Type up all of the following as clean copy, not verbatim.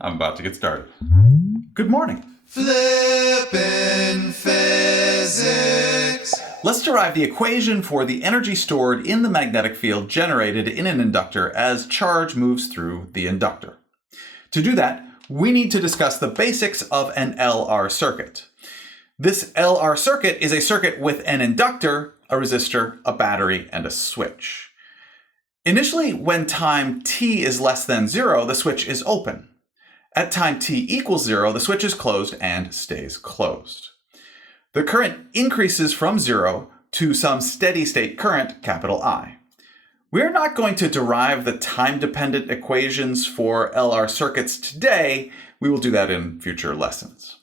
I'm about to get started. Good morning. Flippin' physics. Let's derive the equation for the energy stored in the magnetic field generated in an inductor as charge moves through the inductor. To do that, we need to discuss the basics of an LR circuit. This LR circuit is a circuit with an inductor, a resistor, a battery, and a switch. Initially, when time t is less than 0, the switch is open. At time t equals 0, the switch is closed and stays closed. The current increases from 0 to some steady state current, capital I. We're not going to derive the time-dependent equations for LR circuits today. We will do that in future lessons.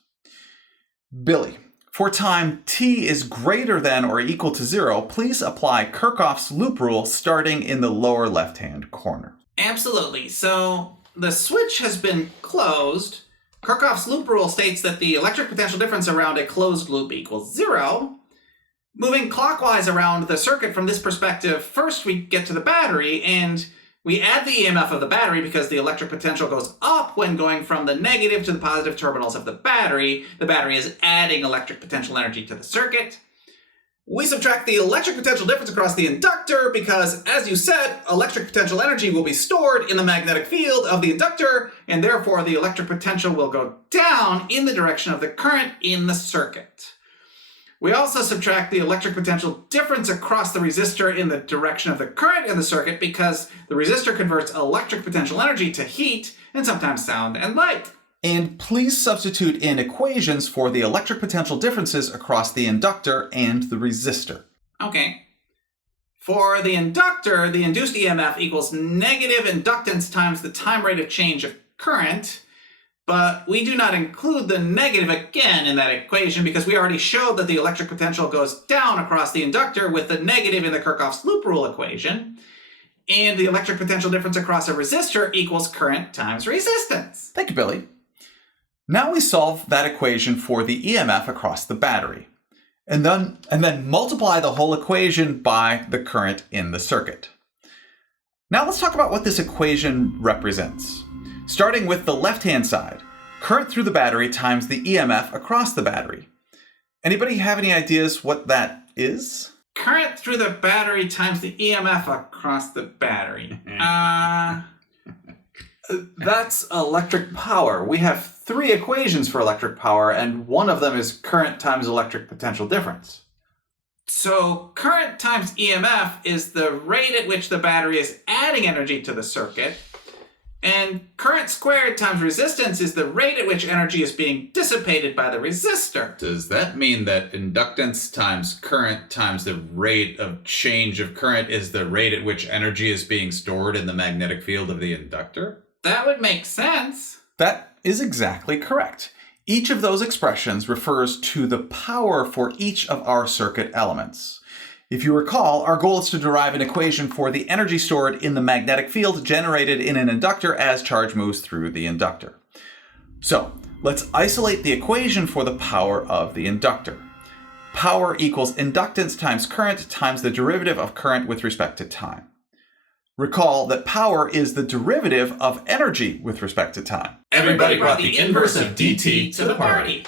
Billy, for time t is greater than or equal to 0, please apply Kirchhoff's loop rule starting in the lower left-hand corner. Absolutely. So the switch has been closed. Kirchhoff's loop rule states that the electric potential difference around a closed loop equals 0. Moving clockwise around the circuit from this perspective, first we get to the battery and we add the EMF of the battery because the electric potential goes up when going from the negative to the positive terminals of the battery. The battery is adding electric potential energy to the circuit. We subtract the electric potential difference across the inductor because, as you said, electric potential energy will be stored in the magnetic field of the inductor, and therefore the electric potential will go down in the direction of the current in the circuit. We also subtract the electric potential difference across the resistor in the direction of the current in the circuit because the resistor converts electric potential energy to heat and sometimes sound and light. And please substitute in equations for the electric potential differences across the inductor and the resistor. Okay. For the inductor, the induced EMF equals negative inductance times the time rate of change of current, but we do not include the negative again in that equation because we already showed that the electric potential goes down across the inductor with the negative in the Kirchhoff's loop rule equation, and the electric potential difference across a resistor equals current times resistance. Thank you, Billy. Now we solve that equation for the EMF across the battery, and then multiply the whole equation by the current in the circuit. Now let's talk about what this equation represents. Starting with the left-hand side, current through the battery times the EMF across the battery. Anybody have any ideas what that is? Current through the battery times the EMF across the battery. That's electric power. We have 3 equations for electric power, and one of them is current times electric potential difference. So current times EMF is the rate at which the battery is adding energy to the circuit, and current squared times resistance is the rate at which energy is being dissipated by the resistor. Does that mean that inductance times current times the rate of change of current is the rate at which energy is being stored in the magnetic field of the inductor? That would make sense. That is exactly correct. Each of those expressions refers to the power for each of our circuit elements. If you recall, our goal is to derive an equation for the energy stored in the magnetic field generated in an inductor as charge moves through the inductor. So, let's isolate the equation for the power of the inductor. Power equals inductance times current times the derivative of current with respect to time. Recall that power is the derivative of energy with respect to time. Everybody brought the inverse of dt to the party.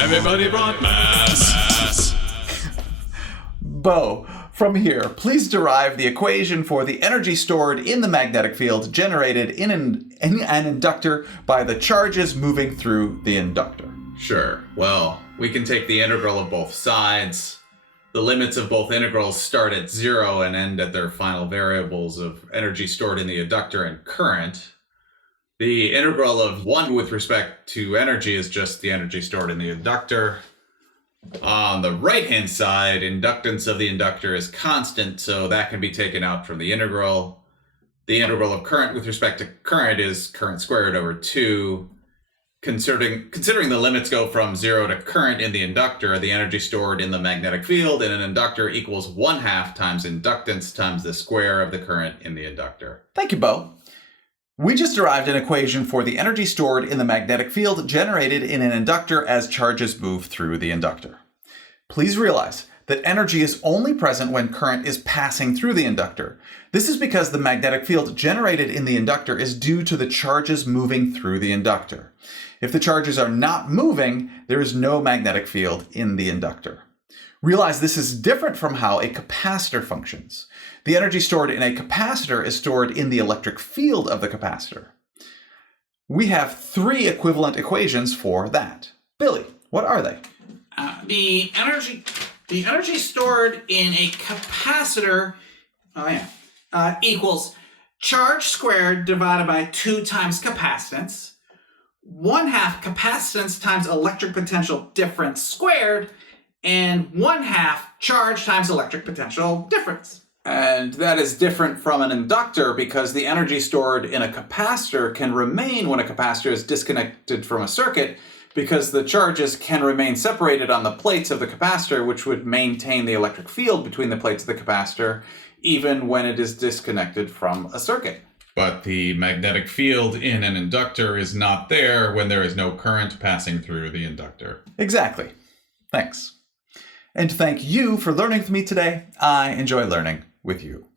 Everybody brought mass. Bo, from here, please derive the equation for the energy stored in the magnetic field generated in an inductor by the charges moving through the inductor. Sure. Well, we can take the integral of both sides. The limits of both integrals start at 0 and end at their final variables of energy stored in the inductor and current. The integral of 1 with respect to energy is just the energy stored in the inductor. On the right-hand side, inductance of the inductor is constant, so that can be taken out from the integral. The integral of current with respect to current is current squared over 2. Considering the limits go from 0 to current in the inductor, the energy stored in the magnetic field in an inductor equals 1/2 times inductance times the square of the current in the inductor. Thank you, Bo. We just derived an equation for the energy stored in the magnetic field generated in an inductor as charges move through the inductor. Please realize that energy is only present when current is passing through the inductor. This is because the magnetic field generated in the inductor is due to the charges moving through the inductor. If the charges are not moving, there is no magnetic field in the inductor. Realize this is different from how a capacitor functions. The energy stored in a capacitor is stored in the electric field of the capacitor. We have 3 equivalent equations for that. Billy, what are they? The energy stored in a capacitor equals charge squared divided by 2 times capacitance, 1/2 capacitance times electric potential difference squared, and 1/2 charge times electric potential difference. And that is different from an inductor because the energy stored in a capacitor can remain when a capacitor is disconnected from a circuit, because the charges can remain separated on the plates of the capacitor, which would maintain the electric field between the plates of the capacitor, even when it is disconnected from a circuit. But the magnetic field in an inductor is not there when there is no current passing through the inductor. Exactly. Thanks. And thank you for learning with me today. I enjoy learning with you.